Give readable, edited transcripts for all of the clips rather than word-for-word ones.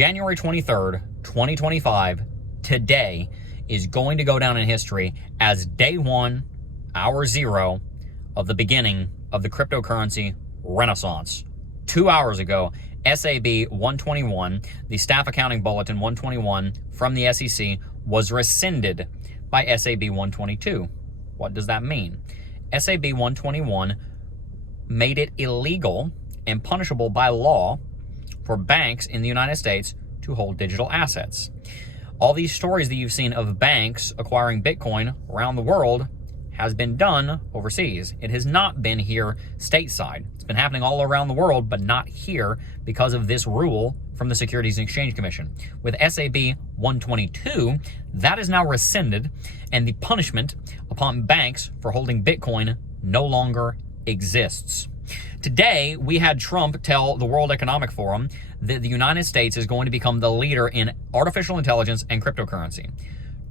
January 23rd, 2025, today is going to go down in history as day one, hour zero of the beginning of the cryptocurrency renaissance. 2 hours ago, SAB 121, the Staff Accounting Bulletin 121 from the SEC, was rescinded by SAB 122. What does that mean? SAB 121 made it illegal and punishable by law for banks in the United States to hold digital assets. All these stories that you've seen of banks acquiring Bitcoin around the world has been done overseas. It has not been here stateside. It's been happening all around the world, but not here because of this rule from the Securities and Exchange Commission. With SAB 122, that is now rescinded, and the punishment upon banks for holding Bitcoin no longer exists. Today, we had Trump tell the World Economic Forum that the United States is going to become the leader in artificial intelligence and cryptocurrency.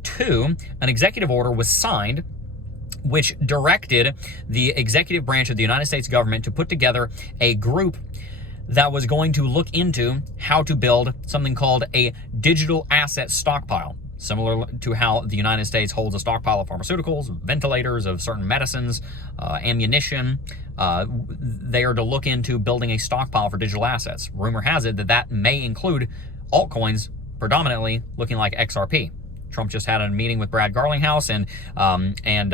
2, an executive order was signed which directed the executive branch of the United States government to put together a group that was going to look into how to build something called a digital asset stockpile, similar to how the United States holds a stockpile of pharmaceuticals, ventilators, of certain medicines, ammunition. They are to look into building a stockpile for digital assets. Rumor has it that that may include altcoins, predominantly looking like XRP. Trump just had a meeting with Brad Garlinghouse and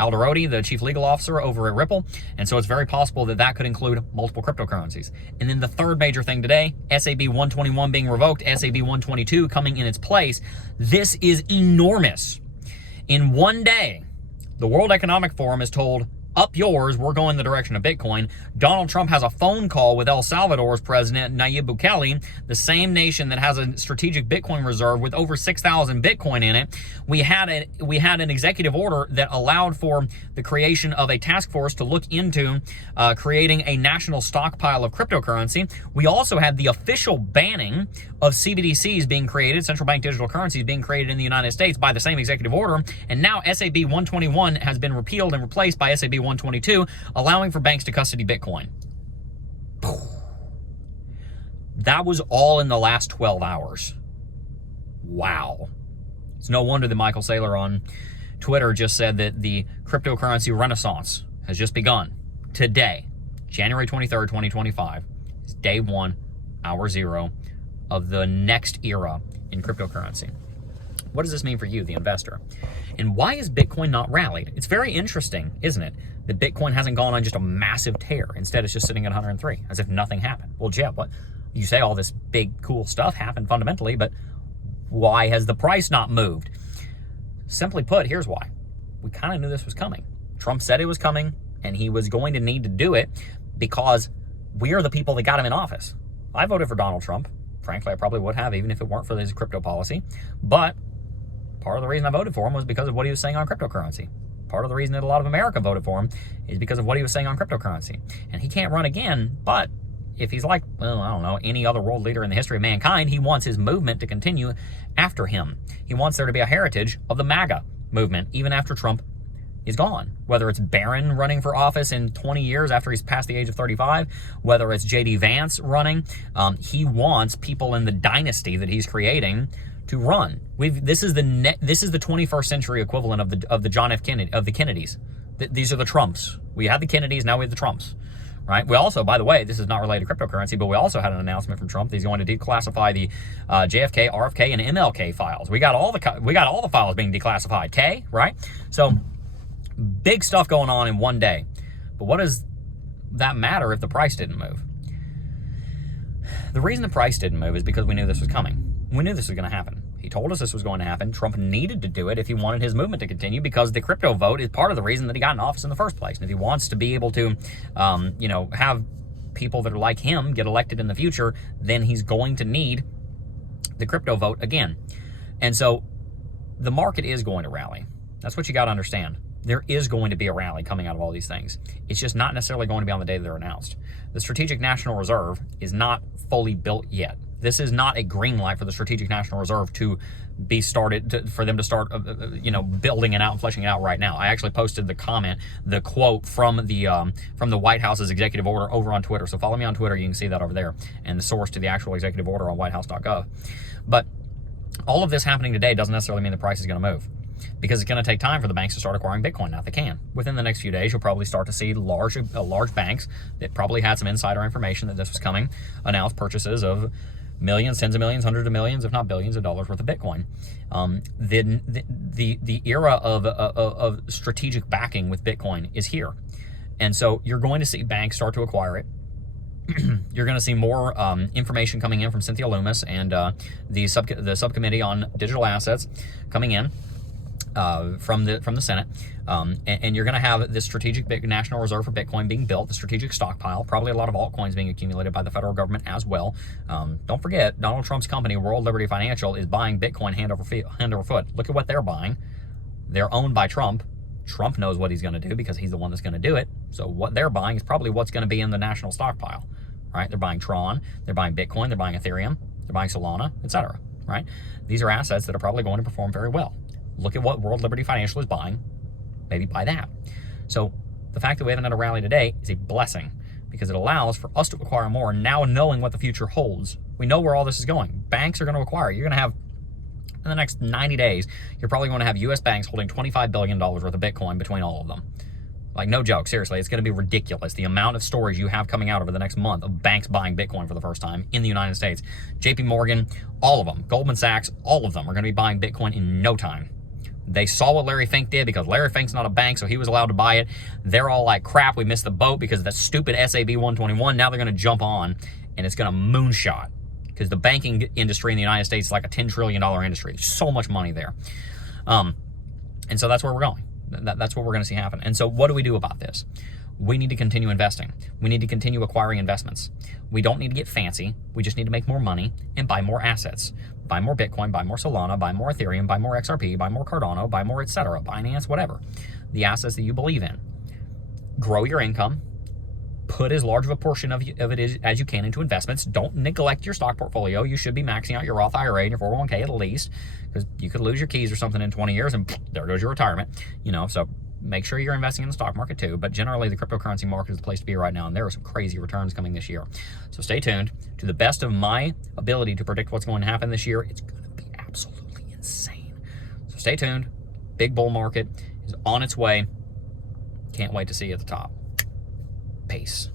Al Dorodi, the chief legal officer over at Ripple. And so it's very possible that that could include multiple cryptocurrencies. And then the third major thing today, SAB 121 being revoked, SAB 122 coming in its place. This is enormous. In one day, the World Economic Forum is told, up yours, we're going the direction of Bitcoin. Donald Trump has a phone call with El Salvador's president, Nayib Bukele, the same nation that has a strategic Bitcoin reserve with over 6,000 Bitcoin in it. We had an executive order that allowed for the creation of a task force to look into creating a national stockpile of cryptocurrency. We also had the official banning of CBDCs being created, central bank digital currencies being created in the United States by the same executive order. And now SAB 121 has been repealed and replaced by SAB 122, allowing for banks to custody Bitcoin. That was all in the last 12 hours. Wow. It's no wonder that Michael Saylor on Twitter just said that the cryptocurrency renaissance has just begun. Today, January 23rd, 2025, is day one, hour zero of the next era in cryptocurrency. What does this mean for you, the investor? And why is Bitcoin not rallied? It's very interesting, isn't it, that Bitcoin hasn't gone on just a massive tear. Instead, it's just sitting at 103, as if nothing happened. Well, Jeb, what? You say all this big, cool stuff happened fundamentally, but why has the price not moved? Simply put, here's why. We kind of knew this was coming. Trump said it was coming, and he was going to need to do it because we are the people that got him in office. I voted for Donald Trump. Frankly, I probably would have, even if it weren't for his crypto policy. But part of the reason I voted for him was because of what he was saying on cryptocurrency. Part of the reason that a lot of America voted for him is because of what he was saying on cryptocurrency. And he can't run again, but if he's like, well, I don't know, any other world leader in the history of mankind, he wants his movement to continue after him. He wants there to be a heritage of the MAGA movement, even after Trump is gone. Whether it's Barron running for office in 20 years after he's past the age of 35, whether it's J.D. Vance running, he wants people in the dynasty that he's creating to run. This is the 21st century equivalent of the John F. Kennedy, of the Kennedys. These are the Trumps. We had the Kennedys, now we have the Trumps. Right? We also, by the way, this is not related to cryptocurrency, but we also had an announcement from Trump that he's going to declassify the JFK, RFK, and MLK files. We got all the files being declassified. K, right? So big stuff going on in one day. But what does that matter if the price didn't move? The reason the price didn't move is because we knew this was coming. We knew this was going to happen. He told us this was going to happen. Trump needed to do it if he wanted his movement to continue, because the crypto vote is part of the reason that he got in office in the first place. And if he wants to be able to, have people that are like him get elected in the future, then he's going to need the crypto vote again. And so the market is going to rally. That's what you got to understand. There is going to be a rally coming out of all these things. It's just not necessarily going to be on the day that they're announced. The Strategic National Reserve is not fully built yet. This is not a green light for the Strategic National Reserve to be started, for them to start, building it out and fleshing it out right now. I actually posted the quote from the White House's executive order over on Twitter. So follow me on Twitter. You can see that over there, and the source to the actual executive order on whitehouse.gov. But all of this happening today doesn't necessarily mean the price is going to move, because it's going to take time for the banks to start acquiring Bitcoin. Now, they can. Within the next few days, you'll probably start to see large banks that probably had some insider information that this was coming announce purchases of millions, tens of millions, hundreds of millions, if not billions of dollars worth of Bitcoin. Then the era of strategic backing with Bitcoin is here. And so you're going to see banks start to acquire it. You're going to see more information coming in from Cynthia Loomis and the subcommittee on digital assets coming in from the Senate, and you're going to have this strategic national reserve for Bitcoin being built, the strategic stockpile, probably a lot of altcoins being accumulated by the federal government as well. Don't forget, Donald Trump's company, World Liberty Financial, is buying Bitcoin hand over foot. Look at what they're buying. They're owned by Trump. Trump knows what he's going to do because he's the one that's going to do it. So what they're buying is probably what's going to be in the national stockpile, right? They're buying Tron, they're buying Bitcoin, they're buying Ethereum, they're buying Solana, etc., right? These are assets that are probably going to perform very well. Look at what World Liberty Financial is buying. Maybe buy that. So the fact that we haven't had a rally today is a blessing, because it allows for us to acquire more now, knowing what the future holds. We know where all this is going. Banks are going to acquire. You're going to have, in the next 90 days, you're probably going to have U.S. banks holding $25 billion worth of Bitcoin between all of them. Like, no joke, seriously, it's going to be ridiculous. The amount of stories you have coming out over the next month of banks buying Bitcoin for the first time in the United States. JP Morgan, all of them. Goldman Sachs, all of them are going to be buying Bitcoin in no time. They saw what Larry Fink did, because Larry Fink's not a bank, so he was allowed to buy it. They're all like, crap, we missed the boat because of that stupid SAB 121. Now they're going to jump on, and it's going to moonshot, because the banking industry in the United States is like a $10 trillion industry. There's so much money there. And so that's where we're going. That's what we're going to see happen. And so what do we do about this? We need to continue investing. We need to continue acquiring investments. We don't need to get fancy. We just need to make more money and buy more assets. Buy more Bitcoin, buy more Solana, buy more Ethereum, buy more XRP, buy more Cardano, buy more etc., Binance, whatever. The assets that you believe in. Grow your income. Put as large of a portion of it as you can into investments. Don't neglect your stock portfolio. You should be maxing out your Roth IRA and your 401k at least, because you could lose your keys or something in 20 years and there goes your retirement. So make sure you're investing in the stock market too. But generally, the cryptocurrency market is the place to be right now, and there are some crazy returns coming this year. So stay tuned. To the best of my ability to predict what's going to happen this year, it's going to be absolutely insane. So stay tuned. Big bull market is on its way. Can't wait to see you at the top. Peace.